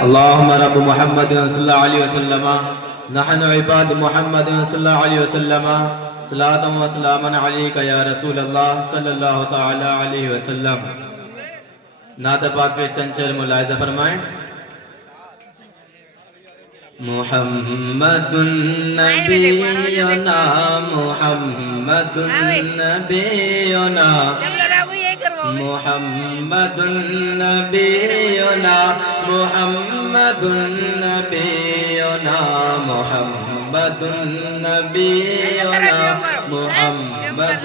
اللهم رب محمد صلى الله عليه وسلم نحن عباد محمد صلى الله عليه وسلم صلاة وسلاما عليك يا رسول الله صلی اللہ تعالی علیہ وسلم. نعت پاک کے چند شعر ملاحظہ فرمائیں. محمد نبینا محمد نبینا محمد نبینا محمد نبینا محمد نبینا محمد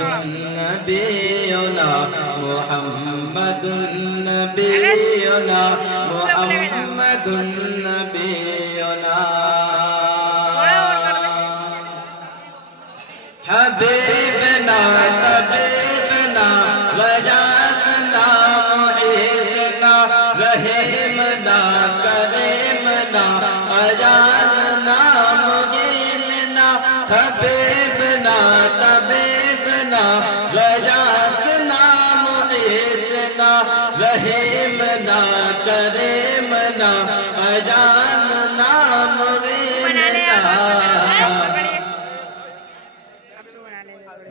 نبینا محمد نبینا محمد نبینا حبیبنا طبیبنا وجاسنا معیسنا رحیمنا کریمنا اجالنا مغیننا حبیبنا طبیبنا وجاسنا معیسنا رحیمنا کریمنا اجالنا مغیننا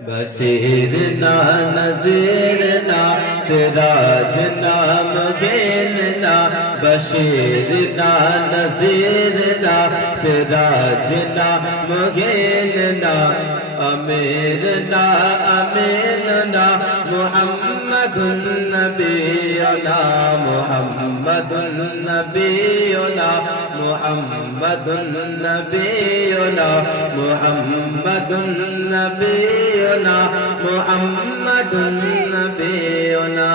بشیرنا نذیرنا سراجنا مبیننا بشیرنا نذیرنا سراجنا مبیننا امیرنا امیننا محمد نبینا محمد نبینا محمد نبینا محمد نبینا محمد نبینا.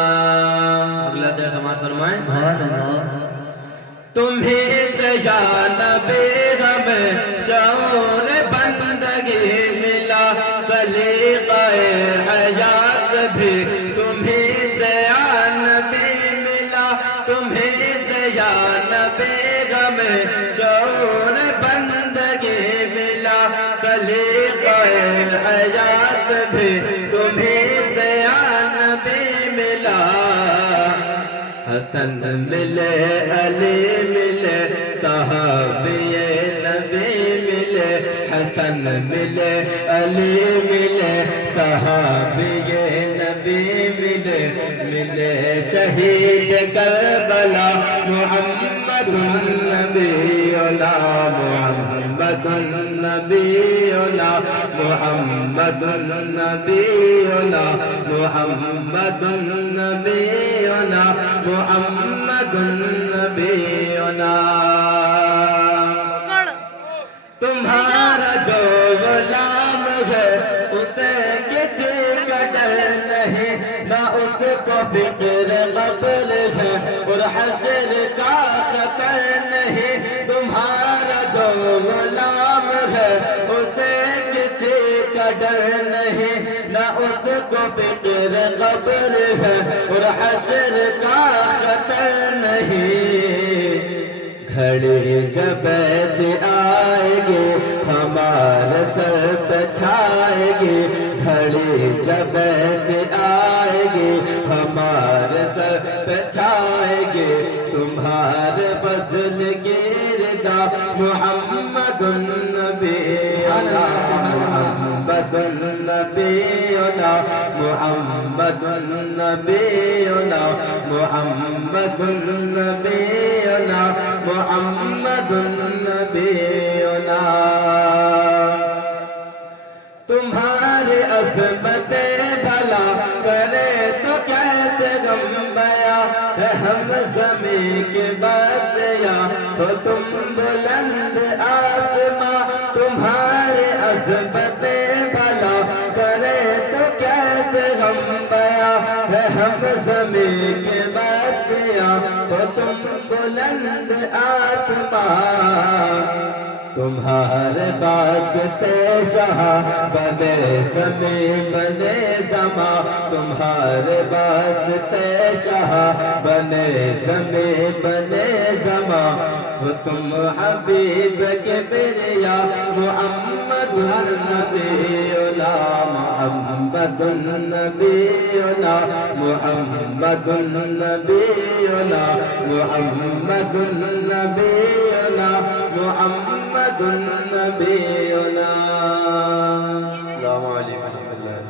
اگلا شعر سماعت فرمائیں. تمہیں سے یا نبی ہمیں شعور بندگی ملا سلیقہ حیات بھی تمہیں سے یا نبی ملا تمہیں سے یا نبی ہمیں شعور بندگی ملا سلیقہ حیات بھی تمہیں سے یا نبی ملا. حسن ملے علی ملے صحابی نبی ملے حسن ملے علی ملے صحابی نبی ملے ملے شہید کربلا محمد نبینا محمد نبینا محمد نبینا محمد نبینا محمد نبینا. تمہارا جو غلام ہے اسے کسی کا ڈر نہیں نہ اس کو فکر قبر ہے اور حشر کا خطر نہیں. تمہارا جو غلام ہے اسے کسی کا ڈر نہیں نہ اس کو فکر قبر ہے اور حشر کا خطر نہیں. گھڑی جب ایسے آئے گی ہمارے سر پہ چھائے گی گھڑی جب ایسے آئے گی ہمارے سر پہ چھائے گی تمہارے فضل گردا محمد نبینا محمد نبینا محمد نبینا محمد نبینا محمد نبینا. تمہاری عظمت بھلا کرے تو کیسے غم بیا ہے ہم زمین کے بدیا تو تم بلند آسماں. تمہاری عظمت بھلا کرے تو کیسے غم بیا ہے ہم زمین کے بدیا تو تم بلند آسماں. تمہارے واسطے شاہ بنے زمین بنے زماں تمہارے واسطے شاہ بنے زمین بنے زماں تم حبیب کے بریا محمد نبینا محمد نبینا محمد نبینا محمد نبینا محمد نبینا. السلام علیکم ورحمۃ اللہ.